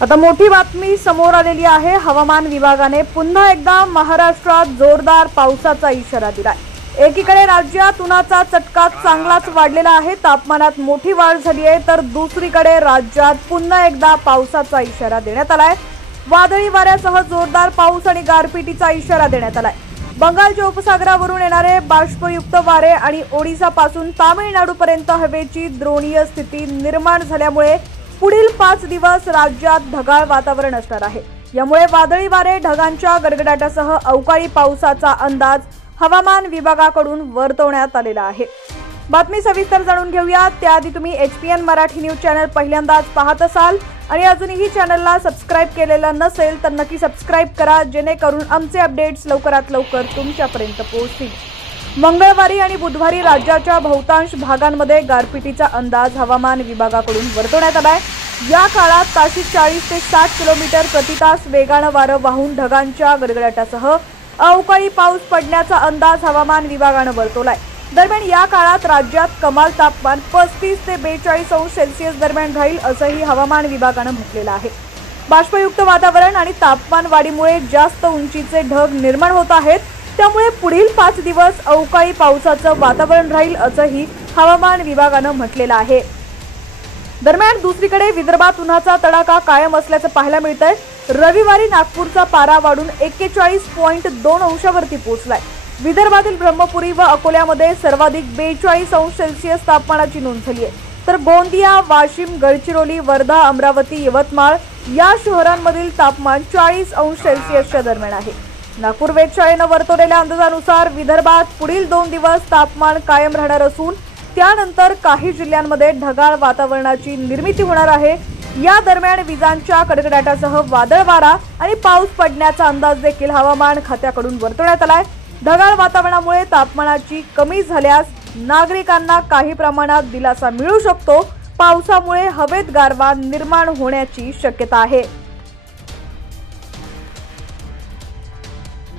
आता मोठी बातमी समोर आलेली आहे। हवामान विभागाने पुन्हा एकदा महाराष्ट्रात जोरदार पावसाचा इशारा दिलाय। एकीकडे राज्यात उन्हाचा चटका चांगलाच वाढलेला आहे, तापमानात मोठी वाढ झाली आहे, तर दुसरीकडे राज्यात पुन्हा एकदा पावसाचा इशारा देण्यात आलाय। वादळी वाऱ्यासह जोरदार पाऊस आणि गारपिटीचा इशारा देण्यात आलाय। बंगालच्या उपसागरावरून येणारे बाष्पयुक्त वारे आणि ओडिशापासून तामिळनाडूपर्यंत हवेची द्रोणीय स्थिती निर्माण झाल्यामुळे पुढील 5 दिवस राज्यात ढगाळ वातावरण असणार आहे। यामुळे वादळी वारे, ढगांच्या गडगडाटासह अवकाळी पावसाचा अंदाज हवामान विभागाकडून वर्तवण्यात आलेला आहे। बातमी सविस्तर जाणून घेऊया त्याआधी तुम्ही HPN मराठी न्यूज चॅनल पहिल्यांदाच पाहत असाल आणि अजूनही चॅनलला सबस्क्राइब केलेलं नसेल तर नक्की सबस्क्राइब करा, जेणेकरून आमचे अपडेट्स लवकरात लवकर तुमच्यापर्यंत पोहोचतील। मंगळवारी आणि बुधवारी राज्याच्या बहुतांश भागांमध्ये गारपिटीचा अंदाज हवामान विभागाकडून वर्तवण्यात आलाय। या काळात ताशी 40 ते 60 किलोमीटर प्रति तास वेगानं वारं वाहून ढगांच्या गडगडाटासह अवकाळी पाऊस पडण्याचा अंदाज हवामान विभागानं वर्तवलाय। दरम्यान या काळात राज्यात कमाल तापमान 35 ते 42 अंश सेल्सिअस दरम्यान राहील असंही हवामान विभागानं म्हटलेलं आहे। बाष्पयुक्त वातावरण आणि तापमान वाढीमुळे जास्त उंचीचे ढग निर्माण होत आहेत, त्यामुळे पुढील 5 दिवस अवकाळी पावसाचं वातावरण राहील असंही हवामान विभागानं म्हटलेलं आहे। दरम्यान दुसरीकडे विदर्भात उन्हाचा तडाखा कायम असल्याचं पाहायला मिळतंय। रविवारी नागपूरचा पारा वाढून 41.2 अंशावरती पोहोचलाय। विदर्भातील ब्रह्मपुरी व अकोल्यामध्ये सर्वाधिक 42 अंश सेल्सिअस तापमानाची नोंद झाली आहे, तर गोंदिया, वाशिम, गडचिरोली, वर्धा, अमरावती, यवतमाळ या शहरांमधील तापमान 40 अंश सेल्सिअसच्या दरम्यान आहे। नागपूर वेधशाळेनं वर्तवलेल्या अंदाजानुसार विदर्भात पुढील 2 दिवस तापमान कायम राहणार असून त्यानंतर काही जिल्ह्यांमध्ये ढगाळ वातावरणाची निर्मिती होणार आहे। या दरम्यान विजांच्या कडकडाटासह वादळ वारा आणि पाऊस पडण्याचा अंदाज देखील हवामान खात्याकडून वर्तवण्यात आलाय। ढगाळ वातावरणामुळे तापमानाची कमी झाल्यास नागरिकांना काही प्रमाणात दिलासा मिळू शकतो। पावसामुळे हवेत गारवा निर्माण होण्याची शक्यता आहे।